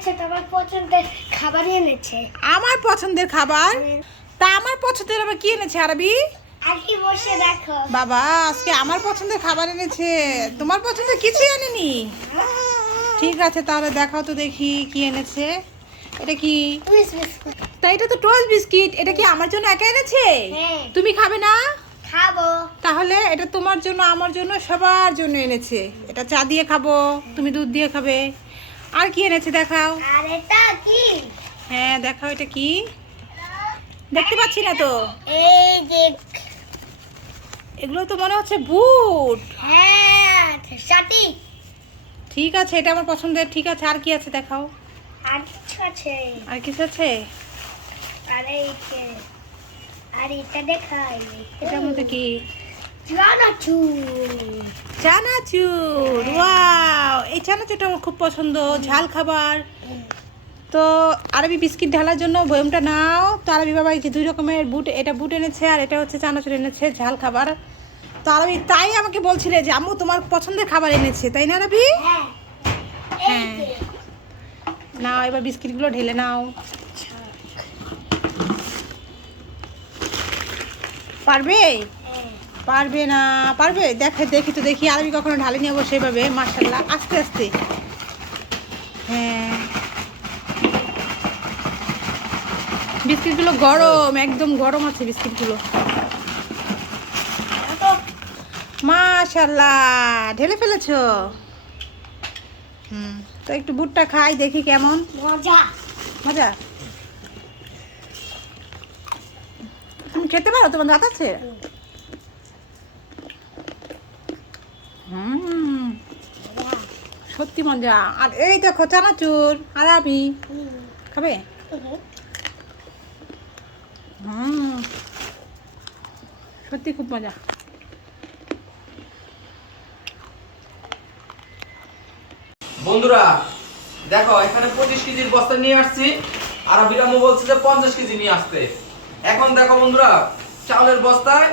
এনেছে তোমার পছন্দের খাবার এনেছে। আমার পছন্দের খাবার? তা আমার পছন্দের আবার কি এনেছে আরবি? আগে বসে দেখো। বাবা আজকে আমার পছন্দের খাবার এনেছে, তোমার পছন্দের কিছুই আনেনি। ঠিক আছে তাহলে দেখাও তো দেখি কি এনেছে। এটা কি? Twist biscuit. তা এটা তো টোস্ট বিস্কিট, এটা কি আমার জন্য একা এনেছে? হ্যাঁ। তুমি খাবে না? খাবো। তাহলে এটা তোমার জন্য আমার জন্য সবার জন্য এনেছে। এটা চা দিয়ে খাবো, তুমি দুধ দিয়ে খাবে। আর কি এনেছে দেখাও। আর এটা কি? হ্যাঁ দেখাও এটা কি, দেখতে পাচ্ছি না তো। এই যে এগুলো তো মনে হচ্ছে বুট। হ্যাঁ সাথী। ঠিক আছে এটা আমার পছন্দের। ঠিক আছে আর কি আছে দেখাও। আর কিছু আছে? আর কিছু আছে? আরে আর এটা দেখাই। এটার মধ্যে কি? চানাচুর। চানাচুর। ওয়াও, এই চানাচুরটা আমার খুব পছন্দ, ঝাল খাবার। তো আরবি বিস্কিট ঢালার জন্য বয়মটা নাও। তো আরবি বাবা এই যে দুই রকমের বুট, এটা বুট এনেছে আর এটা হচ্ছে চানাচুর এনেছে, ঝাল খাবার। তো আরবি তাই আমাকে বলছিলে যে আম্মু তোমার পছন্দের খাবার এনেছে, তাই না আরবি? হ্যাঁ। হ্যাঁ নাও এবার বিস্কিটগুলো ঢেলে নাও। পারবে? পারবে না? পারবে, দেখি তো দেখি। আরবি কখনো ঢালেনি অবশ্য এভাবে, মাশাআল্লাহ। আস্তে আস্তে। হ্যাঁ বিস্কিটগুলো গরম, একদম গরম আছে বিস্কিটগুলো। মাশাআল্লাহ ঢেলে ফেলেছো। তো একটু বুটটা খাই দেখি কেমন মজা। মজা। তুমি খেতে পারো, তোমার দাঁত আছে? সত্যি মজা। আর এই দেখো চানাচুর। আরবি খাবে? সত্যি খুব মজা। বন্ধুরা দেখো এখানে 25 কেজির বস্তা নিয়ে আসছি, আর আবিরামও বলছে যে 50 কেজি নিয়ে আসতে। এখন দেখো বন্ধুরা, চাউলের বস্তায়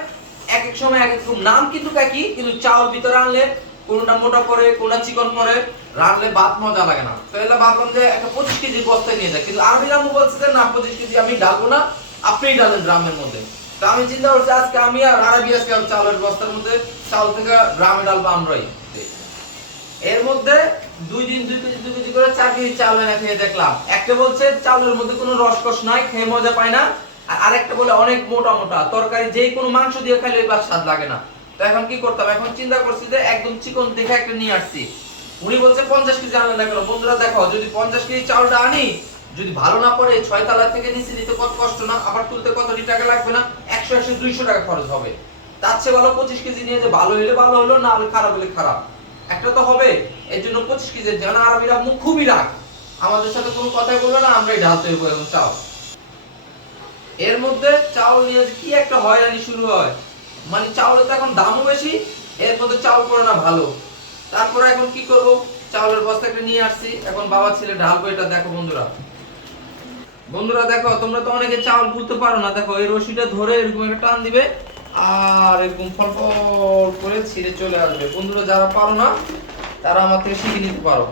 এক এক সময় এক এক রকম নাম কিন্তু একই, কিন্তু চাউল ভিতরে আনলে কোনটা মোটা পড়ে কোনটা চিকন পড়ে, রান্নলে ভাত মজা লাগে না। তো এলা ভাবলাম যে একটা 25 কেজির বস্তায় নিয়ে যায়, কিন্তু আবিরামও বলছে যে না 25 কেজি আমি ডালবো না, আপনিই ডালেন ড্রামের মধ্যে। তো আমি চিন্তা করছি আজকে আমি আর আরবি আজকে চাউলের বস্তার মধ্যে চাউল থেকে ড্রামে ডালবো আমরাই। এর মধ্যে 2 দিন 2 কেজি করে 4 কেজি চাউল এনে খেয়ে দেখলাম। একটা বলছে চাউলের মধ্যে কোনো রসকস নাই, খেয়ে মজা পায় না, আর আরেকটা বলে অনেক মোটা মোটা তরকারি, যেই কোনো মাংস দিয়ে খাইলে এবার স্বাদ লাগে না। তো এখন কি করতাম, এখন চিন্তা করছি যে একদম চিকন দেখে একটা নিয়ে আসছি। উনি বলছে 50 কেজি আনলেন না কেন? বন্ধুরা দেখো, যদি 50 কেজি চাউলটা আনি, যদি ভালো না পড়ে 6 তলা থেকে নিচে নিতে কত কষ্ট না, আবার তুলতে কত টাকা লাগবে না, 100 200 টাকা খরচ হবে। তার চেয়ে ভালো 25 কেজি নিয়ে যে ভালো হলে ভালো হলো, না হলে খারাপ হলে খারাপ, একটা তো হবে। এর জন্য 25 কেজি জানা। আরবিরা মুখ খুবই রাগ, আমাদের সাথে কোনো কথাই বলবে না, আমরাই ঢালতে হইব এখন চাউল। এর মধ্যে চাউল নিয়ে কি একটা হয়রানি শুরু হয়, মানে চাউলের তো এখন দামও বেশি, এর মধ্যে চাউল পড়ে না ভালো। তারপরে এখন কি করব, চাউলের বস্তা একটা নিয়ে আসছি, এখন বাবা ছেলে ঢালবো। এটা দেখো বন্ধুরা, বন্ধুরা দেখো, তোমরা তো অনেকে চাউল গুলতে পারো না। দেখো এই রশিটা ধরে এরকম একটা টান দিবে আর এরকম ফলফল করে ছিঁড়ে চলে আসবে। বন্ধুরা যারা পারো না তারা আমার থেকে শিখে নিতে পারো।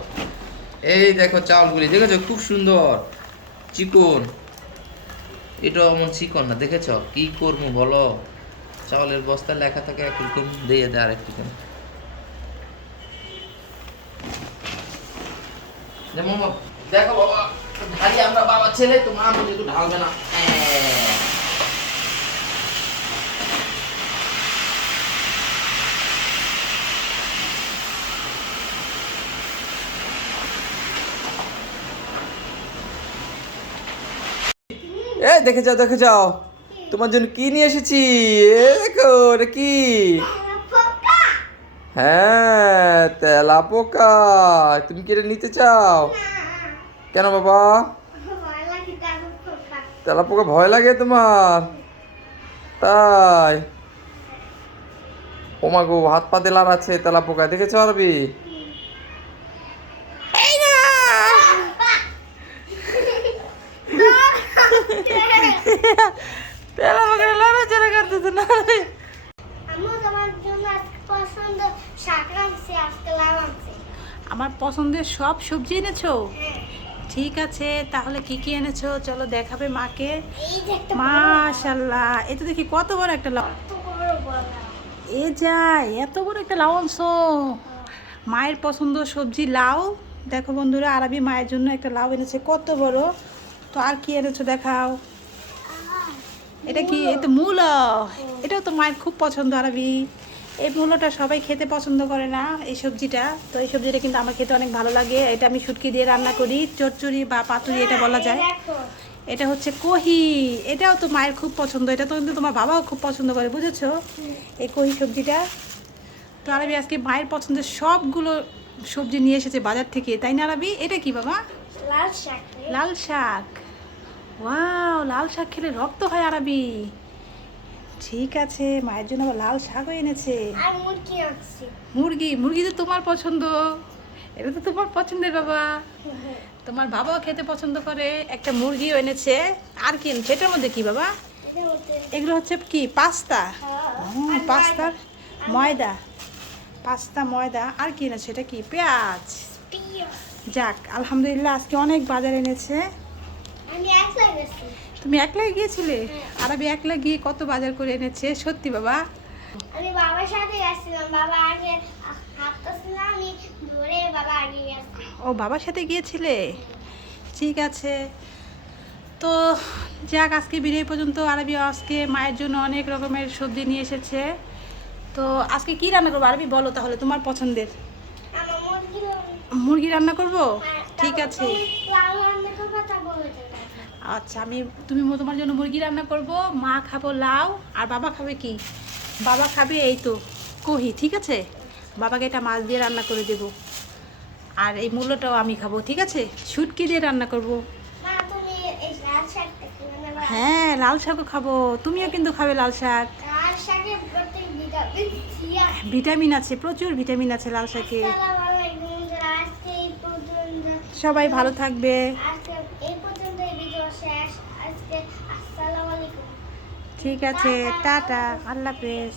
এই দেখো চাউলগুলি দেখেছো, খুব সুন্দর চিকন। এটাও এমন চিকন না, দেখেছো? কি করবো বলো, চাউলের বস্তা লেখা থাকে একরকম, দিয়ে দেয় আরেক রকম। যেমন দেখো বাবা, ঢালি আমরা বাবা ছেলে, তো মা বলে একটু ঢালবে না। এ দেখে যাও দেখে যাও, তোমার জন্য কি নিয়ে এসেছি। এ দেখো এটা কি? হ্যাঁ তেলাপোকা। তুমি কি এটা নিতে চাও? কেন বাবা? তেলাপোকা ভয় লাগে তোমার? তাই? ও মা গো, হাত পা দেলার আছে তেলাপোকা, দেখেছো আরবি? তেলাপোকা লড়াচড়া করতেছে না। আমার পছন্দের সব সবজি এনেছো? ঠিক আছে, তাহলে কি কি এনেছো চলো দেখাবে মাকে। এই যে একটা মাশাআল্লাহ, এ তো দেখি কত বড় একটা লাউ। কত বড় বলা। এ যাই, এত বড় একটা লাউ আনছো। মায়ের পছন্দ সবজি লাউ। দেখো বন্ধুরা, আরবি মায়ের জন্য একটা লাউ এনেছে কত বড়। তো আর কি এনেছো দেখাও। এটা কি? এই তো মূলো। এটাও তো মায়ের খুব পছন্দ আরবি। এই মূলোটা সবাই খেতে পছন্দ করে না, এই সবজিটা। তো এই সবজিটা কিন্তু আমার খেতে অনেক ভালো লাগে। এটা আমি শুটকি দিয়ে রান্না করি, চচ্চড়ি বা পাতুরি এটা বলা যায়। দেখো এটা হচ্ছে কহি, এটাও তো মায়ের খুব পছন্দ। এটা তো কিন্তু তোমার বাবাও খুব পছন্দ করে, বুঝেছো এই কহি সবজিটা। তো আরবি আজকে মায়ের পছন্দের সবগুলো সবজি নিয়ে এসেছে বাজার থেকে, তাই না আরবি? এটা কি বাবা? লাল শাক লাল শাক। ওয়াও, লাল শাক খেলে রক্ত হয় আরবি। ঠিক আছে, মায়ের জন্য আবার লাল শাকও এনেছে। আর মুরগি আছে। মুরগি, মুরগি তো তোমার পছন্দ। এটা তো তোমার পছন্দের বাবা। তোমার বাবাও খেতে পছন্দ করে। একটা মুরগিও এনেছে। আর কি এনেছে এটার মধ্যে? কি বাবা? এটার মধ্যে এগুলো হচ্ছে কি পাস্তা? আর পাস্তার ময়দা। পাস্তা ময়দা। আর কি এনেছে? এটা কি? পেঁয়াজ। পিঁয়াজ। যাক, আলহামদুলিল্লাহ আজকে অনেক বাজার এনেছে। আমি একলাই গেছি। তুমি একলাই গিয়েছিলে? আরবি একলা গিয়ে কত বাজার করে এনেছে সত্যি বাবা। আমি বাবার সাথে গেছিলাম, বাবা আগে হাঁটতেছিল, আমি ধরে বাবা আগে গেছি। ও, বাবার সাথে গিয়েছিলে? ঠিক আছে। তো যাক, আজকে ভিডিও এই পর্যন্ত। আরবি আজকে মায়ের জন্য অনেক রকমের সবজি নিয়ে এসেছে। তো আজকে কি রান্না করবো আরবি বলো তাহলে, তোমার পছন্দের। আমার মুরগি মুরগি রান্না করব? ঠিক আছে। লাল রান্না করবো, তারপর ওইটা রান্না। আচ্ছা, তুমি তোমার জন্য মুরগি রান্না করব, মা খাবো লাউ, আর বাবা খাবে কি? বাবা খাবে এই তো কহি। ঠিক আছে, বাবাকে এটা মাছ দিয়ে রান্না করে দেব। আর এই মূল্যটাও আমি খাবো। ঠিক আছে, শুটকি দিয়ে রান্না করব। মা তুমি এই লাল শাকটা কিনে নেবা। হ্যাঁ, লাল শাকও খাবো। তুমিও কিন্তু খাবে লাল শাক। লাল শাকে প্রত্যেক ভিটামিন সি আছে। ভিটামিন আছে, প্রচুর ভিটামিন আছে লাল শাকে। আসসালামু আলাইকুম, আজকে এই পর্যন্ত। সবাই ভালো থাকবে। আজকে এই পর্যন্ত এই ভিডিও শেষ। আজকে আসসালামু আলাইকুম। ঠিক আছে, টাটা, আল্লাহ হাফেজ।